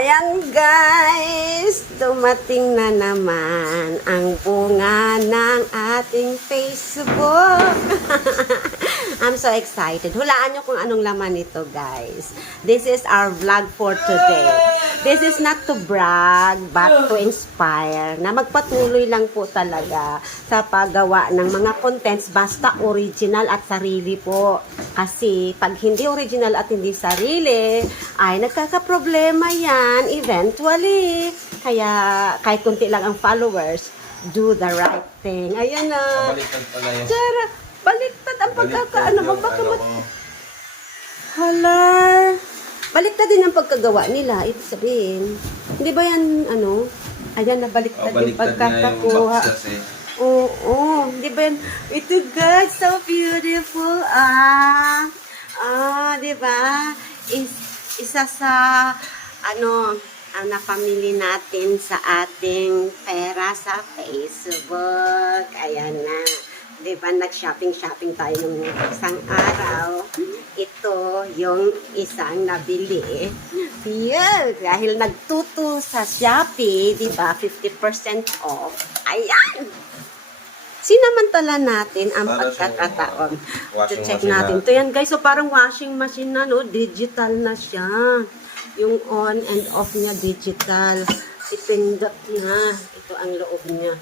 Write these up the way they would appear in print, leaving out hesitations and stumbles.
Ayan guys, dumating na naman ang bunga ng ating Facebook. I'm so excited. Hulaan nyo kung anong laman ito guys. This is our vlog for today. This is not to brag but to inspire na magpatuloy lang po talaga sa paggawa ng mga contents basta original at sarili po. Kasi pag hindi original at hindi sarili ay nagkakaproblema yan eventually. Kaya kahit kunti lang ang followers, do the right thing. Ayan na. Baliktad pala yun. Tara, baliktad ang pagkakaano mo. Baka hala. Baliktad din ang pagkagawa nila. Ibig sabihin. Hindi ba yan, ano? Ayan, nabaliktad yung pagkakakuha. Oo, di ba yan? Ito guys, so beautiful. Di ba? Isa sa, ano, ang napamili natin sa ating pera sa Facebook. Ayan na. Di ba, nag-shopping tayo ng isang araw. Ito yung isang nabili. Yeah, dahil nagtuto sa Shopee, di ba, 50% off. Ayan! Sinamantala natin ang pagkakataon. Check natin. Ito yan guys, so parang washing machine na, no? Digital na siya. Yung on and off niya, digital. Ipindot niya. Ito ang loob niya.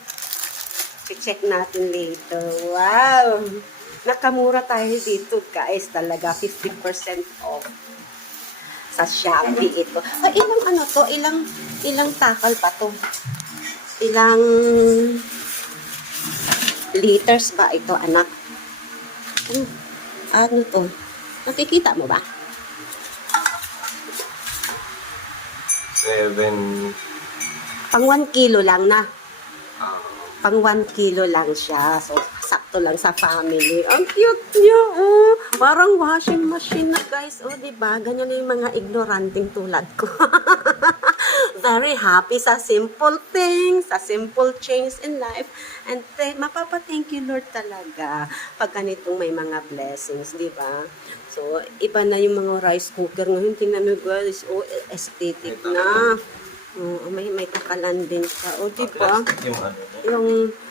I-check natin later. Wow! Nakamura tayo dito guys. Talaga 50% off. Sa Shopee ito. Ay, ilang ano to? Ilang takal pa to? Ilang liters ba ito, anak? Ano to? Nakikita mo ba? 7. Pang 1 kilo lang na. Pang 1 kilo lang siya. So, sakto lang sa family. Ang cute niya, oh. Parang washing machine na, guys. Oh, diba? Ganyan na yung mga ignoranting tulad ko. Very happy sa simple things, sa simple change in life. And mapapa-thank you, Lord, talaga. Pag ganitong may mga blessings, diba? So, iba na yung mga rice cooker ngayon. Tingnan mo, guys. Oh, aesthetic na. May takalan din siya. O, diba?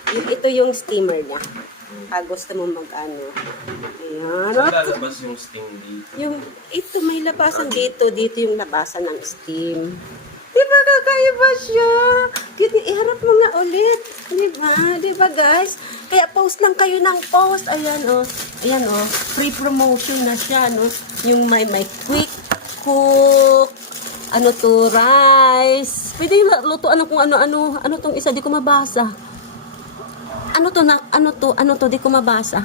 Ito yung steamer niya. Pag gusto mo mag-ano. Ayan. Saan lalabas yung steam dito? Ito, may labasan dito. Dito yung labasan ng steam. Diba kakaiba siya? Iharap mo nga ulit. Diba guys? Kaya post lang kayo ng post. Ayan o. Ayan o. Free promotion na siya. No? Yung may quick cook. Ano to, rice. Pwede yung lutuan kung ano-ano. Ano tong isa, di ko mabasa. Ano to, di ko mabasa.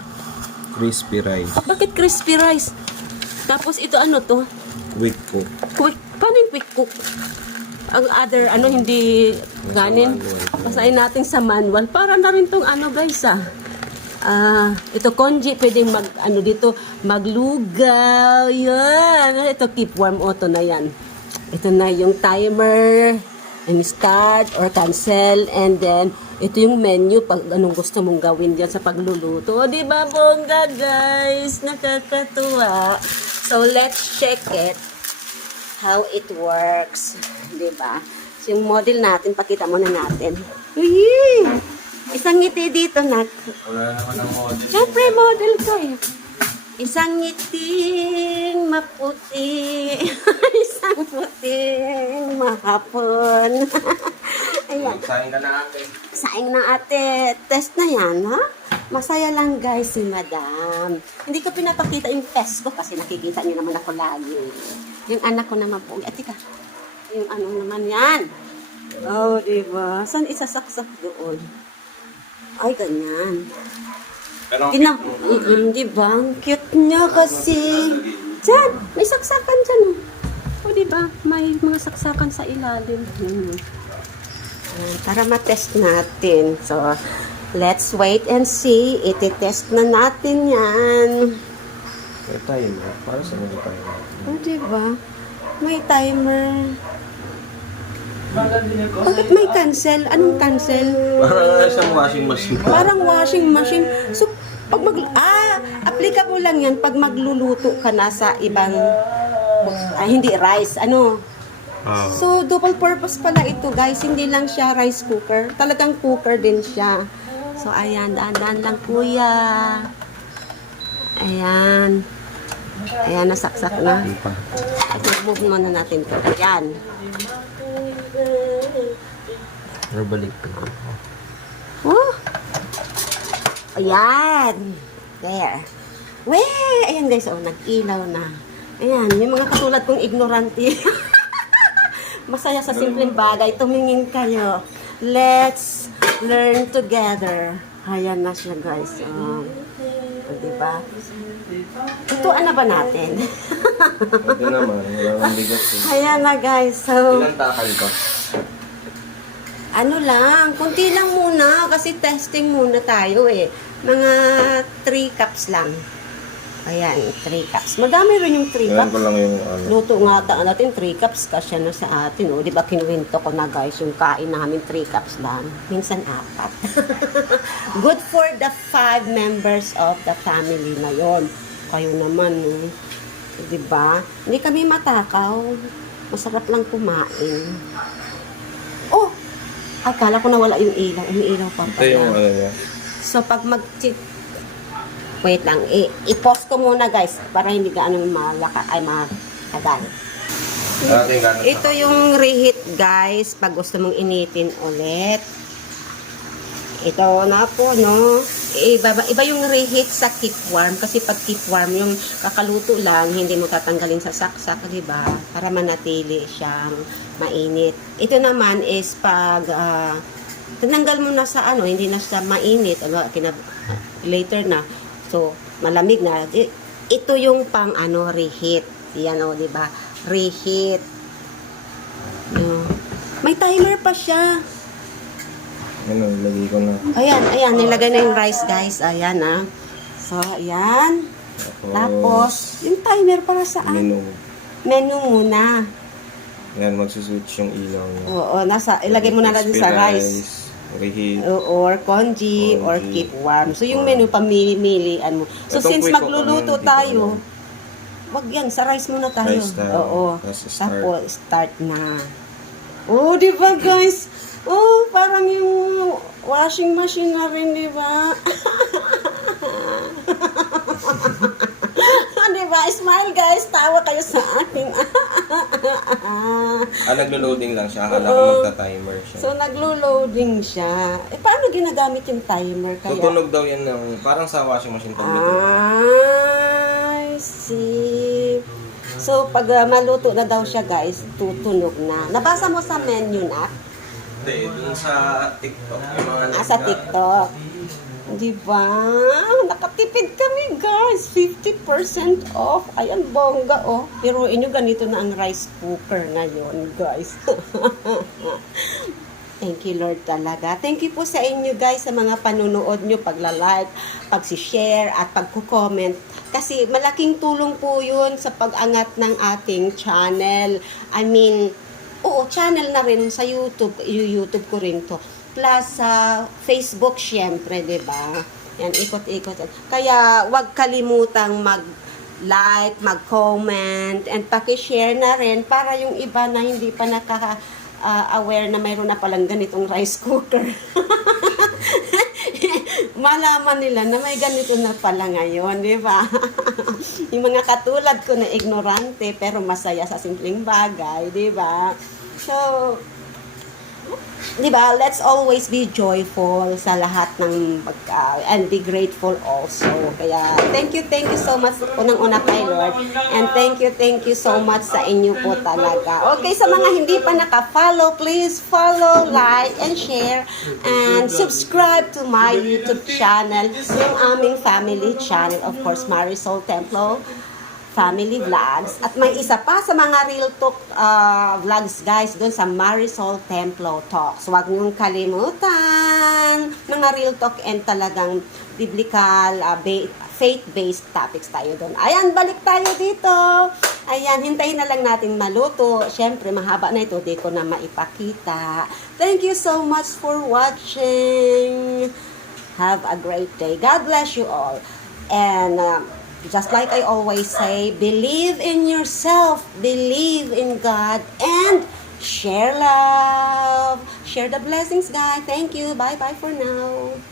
Crispy rice. Bakit crispy rice? Tapos ito ano to? Quick cook. Paano yung quick cook? Ang other, hindi ganin. Basahin natin sa manual. Para na rin tong guys, ito, konji, pwedeng dito, maglugaw. Yan. Ito, keep warm auto na yan. Ito na yung timer. And start or cancel. And then, ito yung menu pag anong gusto mong gawin dyan sa pagluluto. O, diba, bongga, guys? Nakakatuwa. So, let's check it. How it works. Diba? So, yung model natin, pakita muna natin. Uy! Isang ngiti dito, nak. Wala naman ang model. Siyempre, model ko eh. Isang ngiting maputi. Isang puting mahapon. Ayan. Saing ka na ate. Saing na ate. Test na yan, ha? Masaya lang guys si madam. Hindi ko pinapakita yung test ko kasi nakikita niyo naman ako lagi. Yung anak ko naman po. Tika, yung ano naman yan. Oh, diba? Saan isasaksak doon? Ay, ganyan. Pero Diba? Ang cute niya kasi. Diyan, may saksakan dyan. O, diba? May mga saksakan sa ilalim. Para matest natin. So, let's wait and see. Iti-test na natin yan. may timer. Para sa mga timer. O, diba? May timer. Bakit may cancel? Anong cancel? Parang isang washing machine. Parang washing machine. So, pag applicable lang yan pag magluluto ka na sa ibang, hindi rice, So, double purpose pala ito, guys. Hindi lang siya rice cooker. Talagang cooker din siya. So, ayan. Daan-daan lang, kuya. Ayan. Ayan, nasaksak na. Ito, move muna natin ito. Ayan. Pero balik ko. Oh. Ayan. There. Weh! Ayan, guys. Oh, nag-ilaw na. Ayan, yung mga katulad kong ignorante. Masaya sa simpleng bagay. Tumingin kayo. Let's learn together. Ayan na siya, guys. Oh, diba? Ito, ano ba natin? Ito naman, wala nang bigat eh. Ayan na, guys. So, Ilang takal to? ano lang, kunti lang muna kasi testing muna tayo eh. Mga 3 cups lang. Ayan, 3 cups. Madami rin yung 3 Ilan cups. ko lang yung ano. Luto nga natin, 3 cups kasya na sa atin. Oh. Di ba kinuwento ko na guys, yung kain namin 3 cups lang. Minsan 4. Good for the 5 members of the family na yon. Kayo naman, oh. Di ba? Hindi kami matakaw. Masarap lang kumain. Oh! Akala ko nawala yung ilaw. Umiilaw pa Ito yung pala. ano niya. So, pag wait lang, i-pause ko muna guys para hindi gaano matagal. Ating gano'n Ito yung reheat guys, pag gusto mong initin ulit. Ito na po, no? Iba yung reheat sa keep warm kasi pag keep warm, yung kakaluto lang, hindi mo tatanggalin sa saksak, di ba? Para manatili siyang mainit. Ito naman is pag tinanggal mo na sa ano, hindi na siya mainit, later na. So, malamig na. Ito yung pang ano, reheat. Yan o, di ba? Reheat. May timer pa siya. Ano, ilagay ko na. Ayan, nilagay na yung rice, guys. Ayan, So, ayan. Tapos, yung timer para saan? Menu. Menu muna. Yan, magsuswitch yung ilaw niya. Oo, ilagay mo na lang din sa rice. Reheat. Or congee, or keep warm. So, yung menu, pamili-milian mo. So, Itong since quick magluluto cook, tayo, wag yan, sa rice muna tayo. Rice tayo. Oo. Tapos Start na. Oh, di ba, guys? Oh, parang yung washing machine na rin, di ba? Di ba? Smile, guys. Tawa kayo sa akin. naglo-loading lang siya. Akala ko magta-timer siya. So, naglo-loading siya. Paano ginagamit yung timer? Kaya? Tutunog daw yan ng, parang sa washing machine pag luto. I see. So, pag maluto na daw siya, guys, tutunog na. Nabasa mo sa menu na? Hindi, dun sa TikTok. Yung mga Sa TikTok. Di ba? Nakatipid kami, guys. 50% off. Ayan, bongga, oh. Pero inyo ganito na ang rice cooker ngayon, guys. Thank you, Lord, talaga. Thank you po sa inyo, guys, sa mga panunood nyo, pagla-like, pag-share, at pag-comment. Kasi malaking tulong po yun sa pag-angat ng ating channel. I mean, oo, channel na rin sa YouTube. YouTube ko rin to. Plus sa Facebook, syempre, diba? Yan, ikot-ikot. Kaya, wag kalimutang mag-like, mag-comment, and paki-share na rin para yung iba na hindi pa aware na mayroon na palang ganitong rice cooker. Malaman nila na may ganito na pala ngayon, di ba? Yung mga katulad ko na ignorante pero masaya sa simpleng bagay, di ba? So, di ba, let's always be joyful sa lahat ng and be grateful also. Kaya, thank you so much unang-una kay Lord. And thank you so much sa inyo po talaga. Okay, sa mga hindi pa naka-follow, please follow, like, and share, and subscribe to my YouTube channel, yung aming family channel, of course, Marisol Templo Family Vlogs. At may isa pa sa mga Real Talk vlogs, guys, doon sa Marisol Templo Talks. Huwag niyong kalimutan. Mga Real Talk and talagang biblical, faith-based topics tayo doon. Ayan, balik tayo dito. Ayan, hintayin na lang natin maluto. Siyempre, mahaba na ito. Di ko na maipakita. Thank you so much for watching. Have a great day. God bless you all. And, just like I always say, believe in yourself, believe in God, and share love. Share the blessings, guys. Thank you. Bye-bye for now.